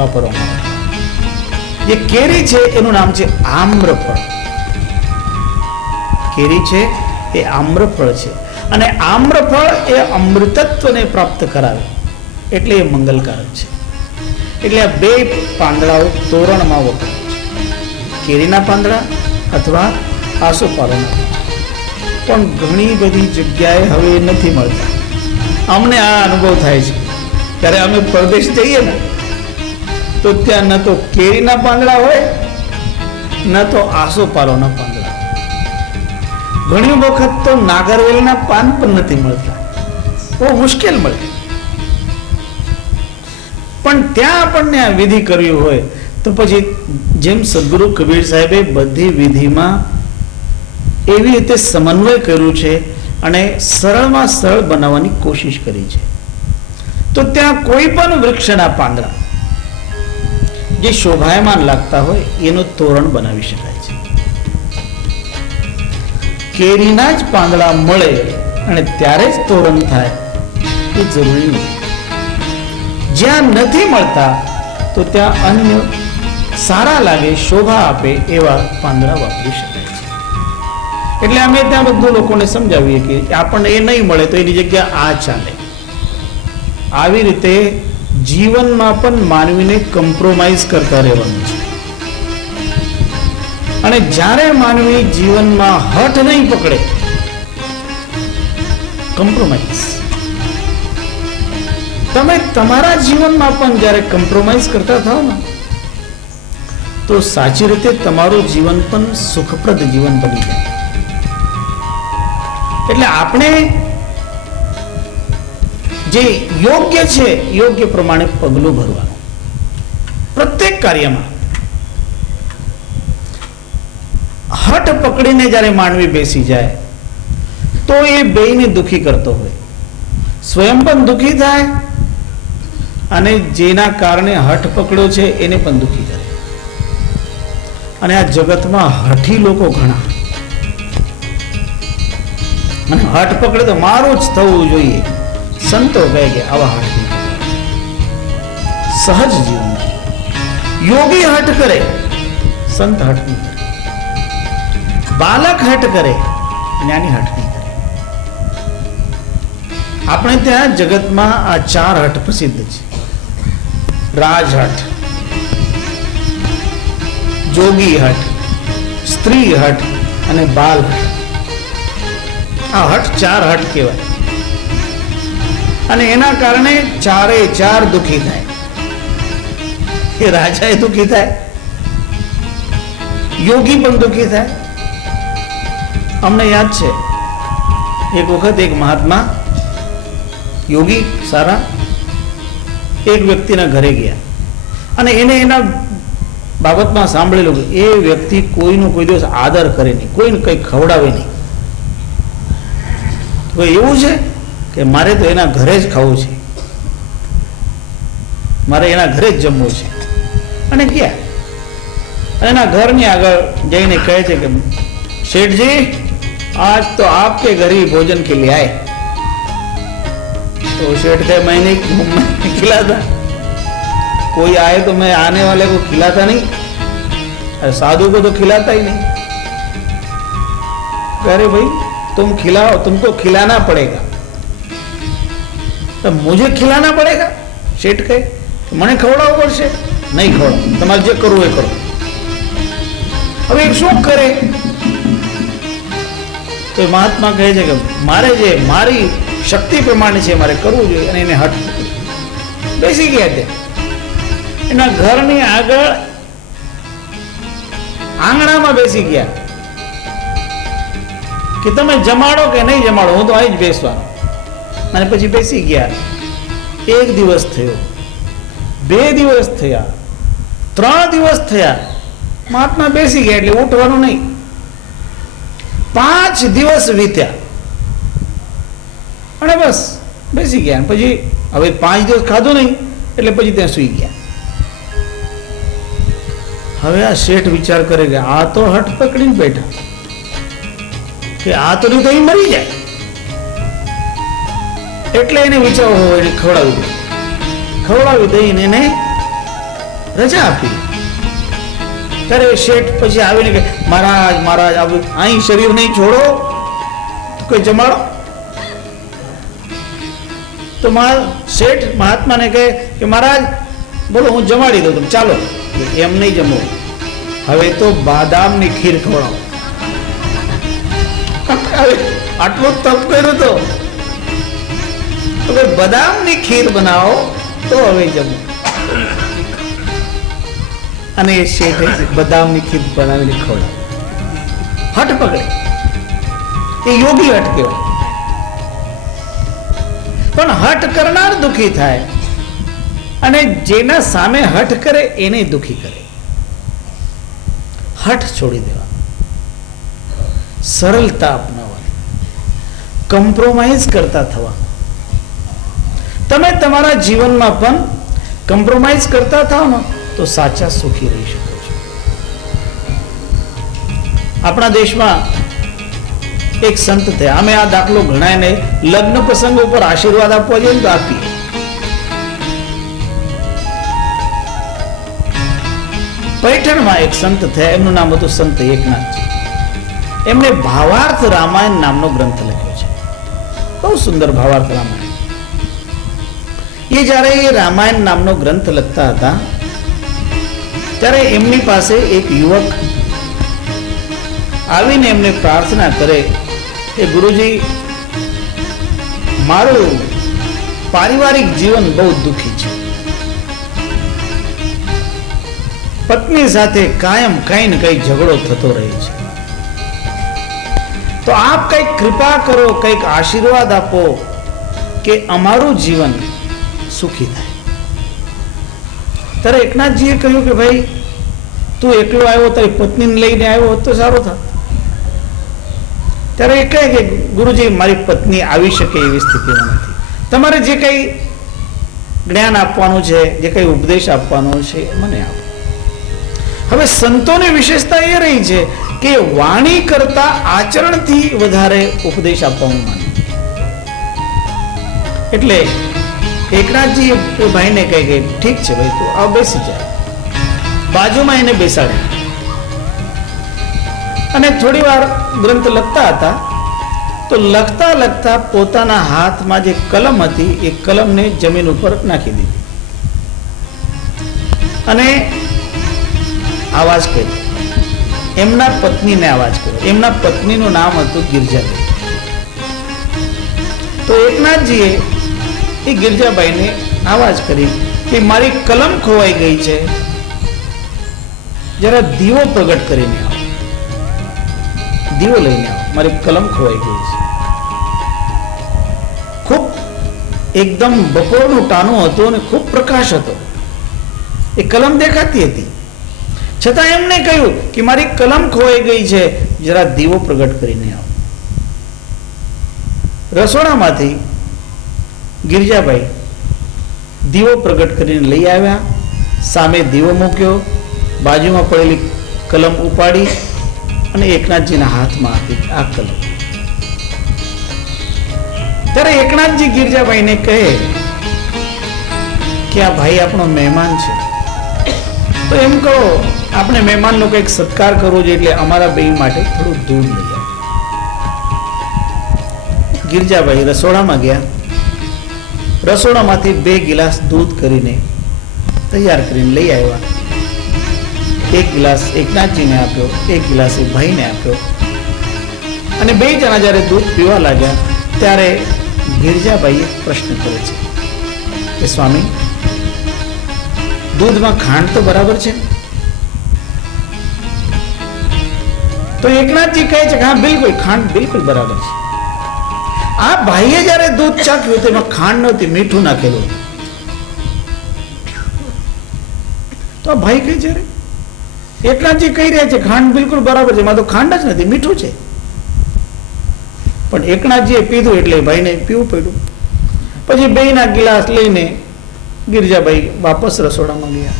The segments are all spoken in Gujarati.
વાપરવામાં આવે. જે કેરી છે એનું નામ છે આમ્રફળ. કેરી છે એ આમ્રફળ છે, અને આમ્રફળ એ અમૃતત્વને પ્રાપ્ત કરાવે એટલે એ મંગલકારક છે. એટલે આ બે પાંદડાઓ તોરણમાં વપરાય છે, કેરીના પાંદડા અથવા આસોપાલવના. પણ ઘણી બધી જગ્યાએ હવે નથી મળતા. અમને આ અનુભવ થાય છે. ત્યારે અમે પરદેશ જઈએ ને તો ત્યાં ન તો કેરીના પાંદડા હોય ન તો આસોપાલવના પાંદડા. ઘણી વખત તો નાગરવેલના પાન પણ નથી મળતા, બહુ મુશ્કેલ મળે. પણ ત્યાં આપણને આ વિધિ કરવી હોય તો પછી જેમ સદગુરુ કબીર સાહેબે બધી વિધિમાં એવી રીતે સમન્વય કર્યું છે અને સરળમાં સરળ બનાવવાની કોશિશ કરી છે. તો ત્યાં કોઈ પણ વૃક્ષના પાંદડા જે શોભાયમાન લાગતા હોય એનું તોરણ બનાવી શકાય છે. કેરીના જ પાંદડા મળે અને ત્યારે જ તોરણ થાય એ જરૂરી નથી. જ્યાં નથી મળતા તો ત્યાં અન્ય સારા લાગે, શોભા આપે એવા પાંદડા વાપરી શકાય છે. એટલે અમે ત્યાં બધું લોકોને સમજાવીએ કે આપણને એ નહીં મળે તો એની જગ્યા આ ચાલે. આવી રીતે જીવનમાં પણ માનવીને કોમ્પ્રોમાઇઝ કરતા રહેવાનું છે. અને જ્યારે માનવી જીવનમાં હઠ નહીં પકડે, કોમ્પ્રોમાઇઝ, તમે તમારા જીવનમાં પણ જ્યારે કોમ્પ્રોમાઇઝ કરતા થાવ ને તો સાચી રીતે તમારું જીવન પણ સુખપ્રદ જીવન બની જાય. એટલે આપણે જે યોગ્ય છે યોગ્ય પ્રમાણે પગલું ભરવાનું પ્રત્યેક કાર્યમાં. હઠ પકડીને જ્યારે માનવી બેસી જાય તો એ બેયને દુખી કરતો હોય, સ્વયં પણ દુખી થાય અને જેના કારણે હઠ પકડ્યો છે એને પણ દુખી કરે. અને આ જગતમાં હઠી લોકો ઘણા, અને હઠ પકડે તો મારું જ થવું જોઈએ. સંતો કહે કે આવા હઠ સહજ જીવન. યોગી હઠ કરે, સંત હઠ નહીં કરે. બાલક હઠ કરે, જ્ઞાની હઠ નહીં કરે. આપણે ત્યાં જગતમાં આ ચાર હઠ પ્રસિદ્ધ છે: રાજહઠ, જોગી હઠ, સ્ત્રી હઠ અને બાલ હઠ. આ હઠ ચાર હઠ કહેવાય. અને એના કારણે ચારે ચાર દુખી થાય. એ રાજા એ દુખી થાય, યોગી પણ દુખી થાય. અમને યાદ છે એક વખત એક મહાત્મા યોગી સારા એક વ્યક્તિના ઘરે ગયા અને એને એના બાબતમાં સાંભળેલું કે એ વ્યક્તિ કોઈનો કોઈ દિવસ આદર કરે નહીં, કોઈને કંઈ ખવડાવે નહીં. તો એવું છે કે મારે તો એના ઘરે જ ખાવું છે, મારે એના ઘરે જ જમવું છે. અને ગયા અને એના ઘરની આગળ જઈને કહે છે કે શેઠજી आज तो आपके घर ही भोजन के लिए आए. तो शेठ कहे मैं नहीं खिलाता, कोई आए तो मैं आने वाले को खिलाता नहीं, साधु को तो खिलाता ही नहीं. अरे भाई तुम खिलाओ, तुमको खिलाना पड़ेगा. तो मुझे खिलाना पड़ेगा? शेठ कहे મને ખવડાવવું પડશે. નહીં ખવડાવ, તમારે જે કરવું એ કરો. હવે શું કરે? તો મહાત્મા કહે છે કે મારે જે મારી શક્તિ પ્રમાણે છે મારે કરવું જોઈએ. અને એને હઠ બેસી ગયા ત્યાં એના ઘરની આગળ આંગણામાં બેસી ગયા કે તમે જમાડો કે નહીં જમાડો, હું તો અહીં જ બેસવાનો. અને પછી બેસી ગયા. એક દિવસ થયો, 2 દિવસ થયા, 3 દિવસ થયા, મહાત્મા બેસી ગયા એટલે ઉઠવાનું નહીં. 5 દિવસ વીત્યા અને બસ બેસી ગયા. પછી હવે 5 દિવસ ખાધું નહીં એટલે પછી ત્યાં સુઈ ગયા. હવે આ શેઠ વિચાર કરે કે આ તો હઠ પકડીને બેઠા કે આ તો નહીં તો એ મરી જાય. એટલે એને વિચાર હોય ખવડાવી દઈને એને રજા આપી. ત્યારે શેઠ પછી આવીને કે મહારાજ મહારાજ અહીં શરીર નહીં છોડો, કોઈ જમાડો. તો શેઠ મહાત્માને કહે કે મહારાજ બોલો હું જમાડી દઉં, તમે ચાલો. એમ નહીં જમો, હવે તો બાદામની ખીર ખવડાવો. આટલો તપ કર્યો તો હવે બદામની ખીર બનાવો તો હવે જમો. અને એ શેઠે બદામની ખીર બનાવીને ખવડાવે. હઠ પકડે, એ યોગી હઠ કહેવાય. પણ હઠ કરનાર દુઃખી થાય અને જેના સામે હઠ કરે એને દુઃખી કરે. હઠ છોડી દેવા, સરળતા અપનાવવાની, કોમ્પ્રોમાઇઝ કરતા થવા. તમે તમારા જીવનમાં પણ કોમ્પ્રોમાઇઝ કરતા થાવ ને તો સાચા સુખી રહી શકો છો. આપણા દેશમાં એક સંત થયા. અમે આ દાખલો ઘણાને લગ્ન પ્રસંગ ઉપર આશીર્વાદ આપવા જોઈએ તો આપીએ. પૈઠણમાં એક સંત થયા, એમનું નામ હતું સંત એકનાથજી. એમને ભાવાર્થ રામાયણ નામનો ગ્રંથ લખ્યો છે. બહુ સુંદર ભાવાર્થ રામાયણ. એ જ્યારે એ રામાયણ નામનો ગ્રંથ લખતા હતા ત્યારે એમની પાસે એક યુવક આવીને એમને પ્રાર્થના કરે કે ગુરુજી, મારું પારિવારિક જીવન બહુ દુઃખી છે. પત્ની સાથે કાયમ કઈ ને કઈ ઝઘડો થતો રહે છે. તો આપ કઈક કૃપા કરો, કઈક આશીર્વાદ આપો કે અમારું જીવન સુખી થાય. ત્યારે એકનાથજીએ કહ્યું કે ભાઈ તું એકલો આવ્યો, તારી પત્નીને લઈને આવ્યો તો સારો થાત. ત્યારે એ કહે કે ગુરુજી, મારી પત્ની આવી શકે એવી સ્થિતિમાં નથી. તમારે જે કંઈ જ્ઞાન આપવાનું છે, જે કંઈ ઉપદેશ આપવાનો છે મને આપો. હવે સંતોની વિશેષતા એ રહી છે કે વાણી કરતા આચરણથી વધારે ઉપદેશ આપવાનું માને. એટલે એકનાથજી એ ભાઈને કહે કે ઠીક છે ભાઈ, તું આવ બેસી જાય. બાજુમાં એને બેસાડે અને થોડી વાર ગ્રંથ લખતા હતા. તો લખતા લખતા પોતાના હાથમાં જે કલમ હતી એ કલમને જમીન ઉપર નાખી દીધી અને આવાજ કર્યો. એમના પત્નીને આવાજ કર્યો. એમના પત્નીનું નામ હતું ગિરજાબાઈ. તો એકનાથજીએ એ ગિરજાબાઈને આવાજ કરી કે મારી કલમ ખોવાઈ ગઈ છે, જરા દીવો પ્રગટ કરીને આવો, દીવો લઈને આવો, મારી કલમ ખોવાઈ ગઈ છે. ખૂબ એકદમ બપોરનું ટાણું હતું અને ખૂબ પ્રકાશ હતો. એ કલમ દેખાતી હતી, છતાં એમને કહ્યું કે મારી કલમ ખોવાઈ ગઈ છે, જરા દીવો પ્રગટ કરીને આવો. રસોડામાંથી ગિરજાબાઈ દીવો પ્રગટ કરીને લઈ આવ્યા. સામે દીવો મૂક્યો, બાજુમાં પડેલી કલમ ઉપાડી અને એકનાથજીના હાથમાં આપી આ કલમ. ત્યારે એકનાથજી ગિરજાબાઈને કહે કે આ ભાઈ આપણો મહેમાન છે, તો એમ કહો આપણે મહેમાનનો કંઈક સત્કાર કરવો જોઈએ, એટલે અમારા બે માટે થોડું દૂધ લઈ આવો. ગિરજાબાઈ રસોડામાં ગયા. રસોડામાંથી 2 ગિલાસ દૂધ કરીને તૈયાર કરીને લઈ આવ્યા. 1 ગિલાસ એકનાથજીને આપ્યો, 1 ગિલાસ એ ભાઈને આપ્યો. અને 2 જણા જ્યારે દૂધ પીવા લાગ્યા ત્યારે ગિરજાબાઈએ પ્રશ્ન કર્યો છે કે સ્વામી, દૂધમાં ખાંડ તો બરાબર છે? તો એકનાથજી કહે છે કે હા બિલકુલ, ખાંડ બિલકુલ બરાબર છે. આ ભાઈએ જ્યારે દૂધ ચાખ્યું તેમાં ખાંડ નહોતી, મીઠું નાખેલું. તો આ ભાઈ કહે છે એકનાથજી કહી રહ્યા છે ખાંડ બિલકુલ બરાબર છે, એમાં તો ખાંડ જ નથી, મીઠું છે. પણ એકનાથજીએ પીધું એટલે ભાઈને પીવું પડ્યું. પછી 2ના ગિલાસ લઈને ગિરજાબાઈ વાપસ રસોડામાં ગયા.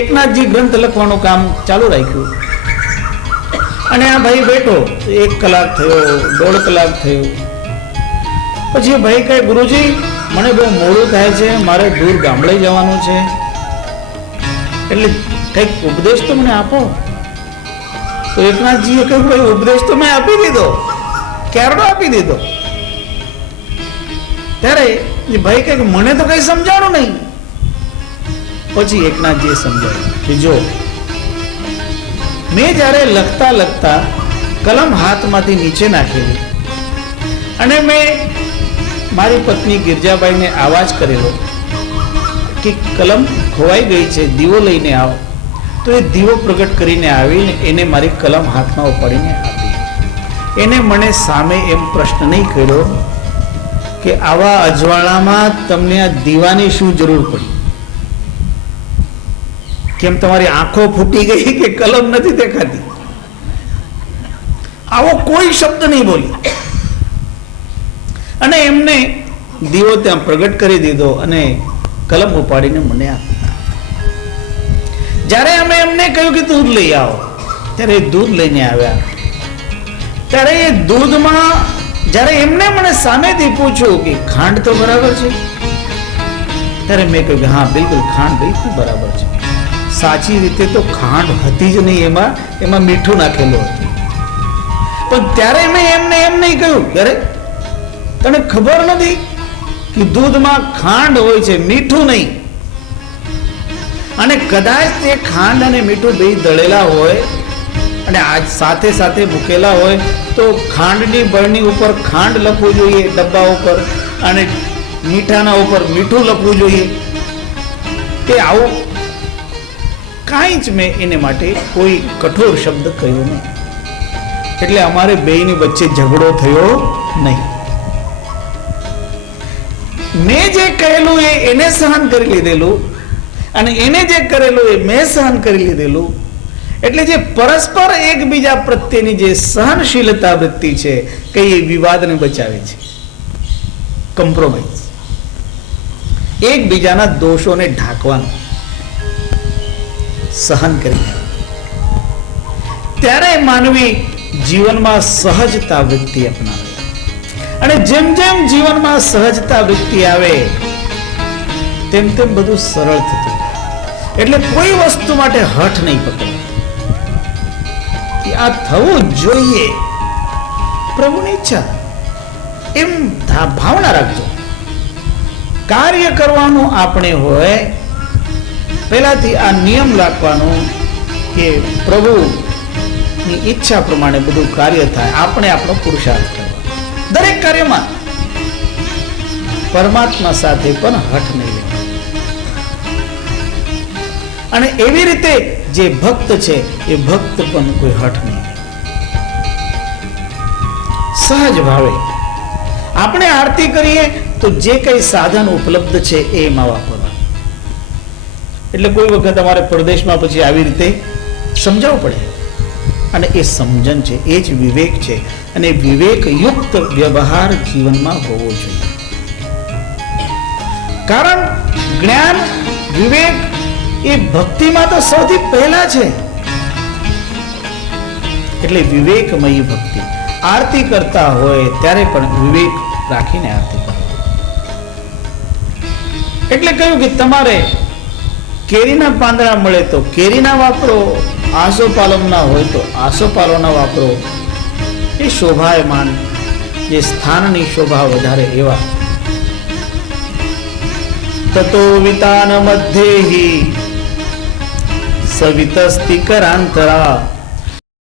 એકનાથજી ગ્રંથ લખવાનું કામ ચાલુ રાખ્યું અને આ ભાઈ બેઠો. 1 કલાક થયો, 1.5 કલાક થયો. પછી ભાઈ કહે ગુરુજી, મને બહુ મોડું થાય છે, મારે દૂર ગામડે જવાનું છે, એટલે કંઈક ઉપદેશ તો મને આપો. તો એકનાથજીએ કહ્યું, ભાઈ ઉપદેશ તો મેં આપી દીધો, ક્યારનો આપી દીધો. ત્યારે એ ભાઈ કહે મને તો કઈ સમજાણું નહીં. પછી એકનાથજીએ સમજાવ્યું કે જો મેં જ્યારે લખતા લખતા કલમ હાથમાંથી નીચે નાખેલી અને મેં મારી પત્ની ગિરજાબાઈને આવાજ કરેલો કે કલમ ખોવાઈ ગઈ છે, દીવો લઈને આવો. તો એ દીવો પ્રગટ કરીને આવીને એને મારી કલમ હાથમાં ઉપાડીને આપી. એને મને સામે એમ પ્રશ્ન નહીં કર્યો કે આવા અજવાળામાં તમને આ દીવાની શું જરૂર પડી? કેમ તમારી આંખો ફૂટી ગઈ કે કલમ નથી દેખાતી? આવો કોઈ શબ્દ નહીં બોલી. અને એમને દીવો ત્યાં પ્રગટ કરી દીધો અને કલમ ઉપાડીને મને આપી. જ્યારે અમે એમને કહ્યું કે દૂધ લઈ આવો, ત્યારે દૂધ લઈને આવ્યા. ત્યારે એ દૂધમાં જ્યારે એમને મને સામેથી પૂછ્યું કે ખાંડ તો બરાબર છે, ત્યારે મેં કહ્યું કે હા બિલકુલ ખાંડ બિલકુલ બરાબર છે. સાચી રીતે તો ખાંડ હતી જ નહીં, એમાં મીઠું નાખેલું હતું. પણ ત્યારે મેં એમને એમ નહીં કહ્યું અરે તને ખબર નથી કે દૂધમાં ખાંડ હોય છે, મીઠું નહીં. અને કદાચ તે ખાંડ અને મીઠું બે દળેલા હોય અને આજ સાથે સાથે મૂકેલા હોય તો ખાંડની બરણી ઉપર ખાંડ લખવું જોઈએ ડબ્બા ઉપર, અને મીઠાના ઉપર મીઠું લખવું જોઈએ. તે આવું કાંઈ જ મેં એને માટે કોઈ કઠોર શબ્દ કહ્યો નહીં. એટલે અમારે બેયની વચ્ચે ઝઘડો થયો નહીં. મેં જે કહેલું એને સહન કરી લીધેલું અને એને જે કરેલું એ મેં સહન કરી લીધેલું. એટલે જે પરસ્પર એકબીજા પ્રત્યેની જે સહનશીલતા વૃત્તિ છે કે એ વિવાદને બચાવે છે. કોમ્પ્રોમાઇઝ, એકબીજાના દોષોને ઢાંકવાનું સહન કરી. ત્યારે માનવી જીવનમાં સહજતા વૃત્તિ અપનાવે. અને જેમ જેમ જીવનમાં સહજતા વૃત્તિ આવે તેમ તેમ બધું સરળ થતું. એટલે કોઈ વસ્તુ માટે હઠ નહીં પકડે કે આ થવું જોઈએ, પ્રભુની ઈચ્છા, એમ ભાવના રાખજો. કાર્ય કરવાનું આપણે હોય પહેલાથી આ નિયમ રાખવાનો કે પ્રભુની ઈચ્છા પ્રમાણે બધું કાર્ય થાય. આપણે આપણો પુરુષાર્થ કરવાનો દરેક કાર્યમાં. પરમાત્મા સાથે પણ હઠ નહીં લેવાનો. અને એવી રીતે જે ભક્ત છે એ ભક્ત પણ કોઈ હઠ નહીં લે. સહજ ભાવે આપણે આરતી કરીએ તો જે કઈ સાધન ઉપલબ્ધ છે એ એમાં વાપરવા. એટલે કોઈ વખત અમારે પ્રદેશમાં પછી આવી રીતે સમજાવવું પડે. અને એ સમજણ છે, એ જ વિવેક છે. અને વિવેકયુક્ત વ્યવહાર જીવનમાં હોવો જોઈએ. કારણ જ્ઞાન વિવેક એ ભક્તિમાં તો સૌથી પહેલા છે. એટલે વિવેકમયી ભક્તિ. આરતી કરતા હોય ત્યારે પણ વિવેક રાખીને આરતી કરવી. એટલે કહ્યું કે તમારે કેરીના પાંદડા મળે તો કેરીના વાપરો, આસોપાલવના હોય તો આસોપાલવના વાપરો. એ શોભાયમાન જે સ્થાનની શોભા વધારે એવા. તતો વિતાન મધ્યેહિ સવિતસ્તિ કરાંતરા